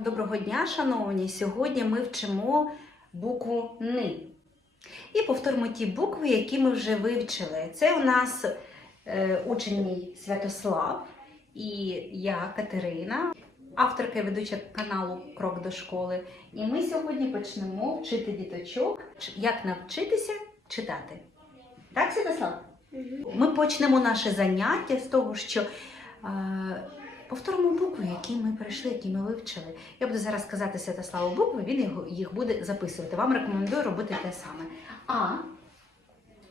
Доброго дня, шановні! Сьогодні ми вчимо букву Ни. І повторимо ті букви, які ми вже вивчили. Це у нас е, учень Святослав і я, Катерина, авторка і ведуча каналу Крок до школи. І ми сьогодні почнемо вчити діточок, як навчитися читати. Так, Святослав? Ми почнемо наше заняття з того, що е, повторимо букви, які ми пройшли, які ми вивчили. Я буду зараз казати Святославу букви, він їх буде записувати. Вам рекомендую робити те саме. А.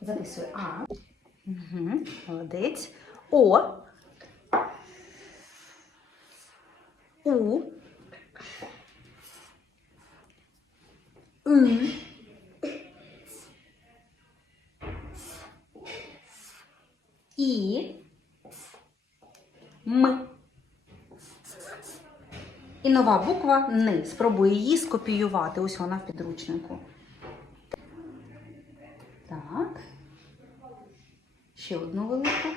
Записую А. Угу. Молодець. О. У. И. І. М. І нова буква Ни. Спробую її скопіювати. Ось вона в підручнику. Так. Ще одну велику.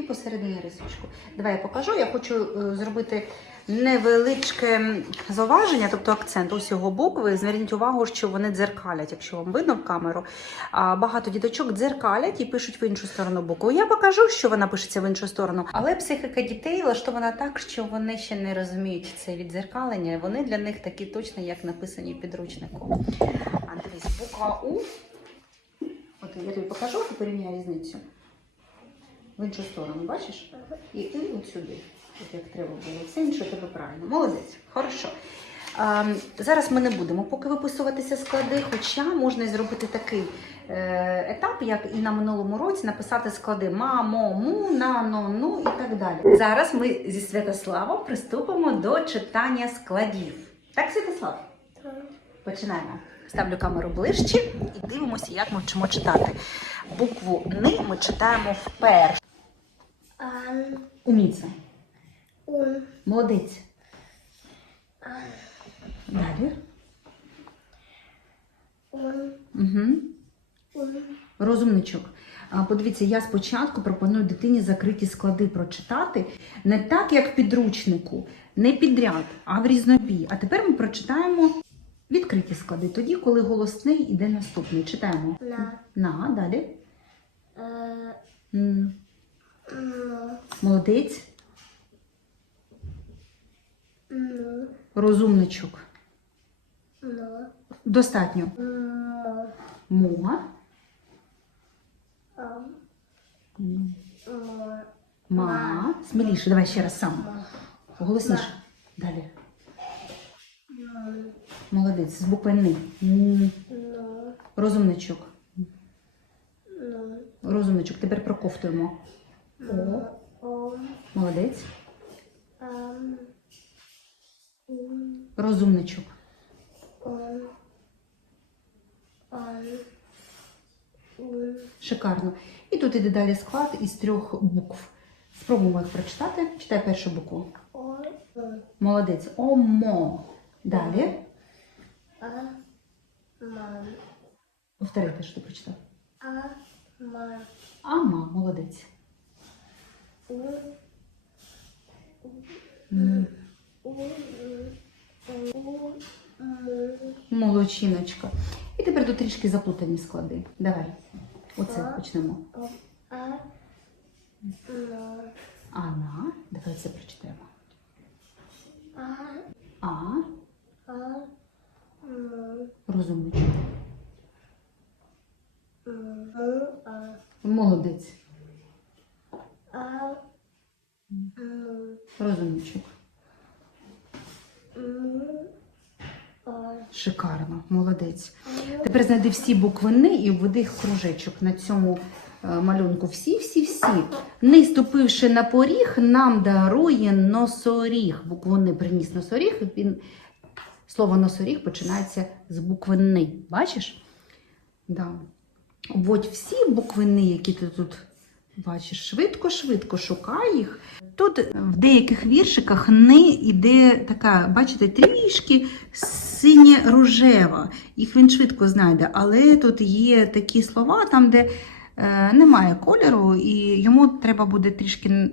І посередині рисочку. Давай я покажу. Я хочу е, зробити невеличке зауваження, тобто акцент. Ось його букви. Зверніть увагу, що вони дзеркалять, якщо вам видно в камеру. Багато діточок дзеркалять і пишуть в іншу сторону букву. Я покажу, що вона пишеться в іншу сторону. Але психіка дітей влаштована так, що вони ще не розуміють це віддзеркалення. Вони для них такі точно, як написані в підручнику. А дивись, буква У. От я тобі покажу, ти порівняй різницю. В іншу сторону, бачиш? І ти от сюди. От як треба було. Все інше тебе правильно. Молодець. Хорошо. А, зараз ми не будемо поки виписуватися склади, хоча можна зробити такий е, етап, як і на минулому році, написати склади ма, мо, му, на, но, ну і так далі. Зараз ми зі Святославом приступимо до читання складів. Так, Святослав? Починаємо. Ставлю камеру ближче і дивимося, як ми вчимо читати. Букву Ни ми читаємо вперше. Ан, Умніця. ун, Молодець. ан, Далі. ун, Угу. ун. Розумничок. Подивіться, я спочатку пропоную дитині закриті склади прочитати не так, як в підручнику, не підряд, а в різнобій. А тепер ми прочитаємо відкриті склади, тоді, коли голосний іде наступний. Читаємо. На, На, далі. е, Молодець. ну, Розумничок. ну, Достатньо. мо, Мо. ам, М, Ма. Сміліше, давай ще раз сам. Голосніше. Далі. ну, Молодець. З букви ну, Розумничок. ну, Розумничок. Тепер проковтуємо. О. мо, Молодець. Розумничок. Шикарно. І тут іде далі склад із трьох букв. Спробуємо їх прочитати. Читай першу букву. Молодець. Омо. Далі. а, мам, що ти прочитав. а, ма, Ама. Молодець. Ун, М, у, у, у, му, Молодчиночка. І тепер тут трішки заплутані склади. Давай. Оце почнемо. Ана. Давай це прочитаємо. а, Розумничок. Молодець. а, му, Розумничок. Шикарно. Молодець. Тепер знайди всі букви «ни» і введи їх в кружечок на цьому е, малюнку. Всі, всі, всі. «Ни», ступивши на поріг, нам дарує носоріг. Букву «ни» приніс носоріг. Він... Слово носоріг починається з букви «ни». Бачиш? Да. Вводь всі букви «ни», які ти тут бачиш. Швидко-швидко шукай їх. Тут в деяких віршиках не йде така, бачите, трішки синє-рожева. Їх він швидко знайде, але тут є такі слова, там, де е, немає кольору, і йому треба буде трішки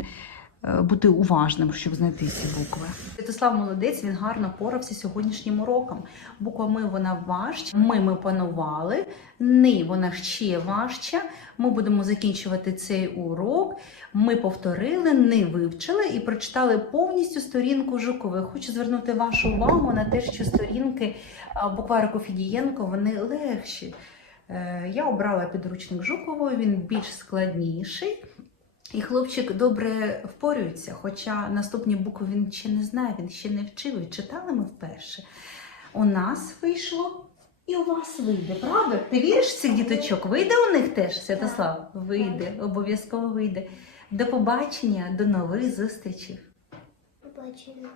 бути уважним, щоб знайти ці букви. Святослав молодець, він гарно порався сьогоднішнім уроком. Буква ми вона важча. Ми ми панували. Ни вона ще важча. Ми будемо закінчувати цей урок. Ми повторили, не вивчили і прочитали повністю сторінку Жукової. Хочу звернути вашу увагу на те, що сторінки а, букварику Фідієнко вони легші. Е, Я обрала підручник Жукової, він більш складніший. І хлопчик добре впорюється, хоча наступні букви він ще не знає, він ще не вчив. І читали ми вперше. У нас вийшло і у вас вийде, правда? Ти віриш цих діточок? Вийде у них теж, Святослав? Вийде, обов'язково вийде. До побачення, до нових зустрічей. Побачення.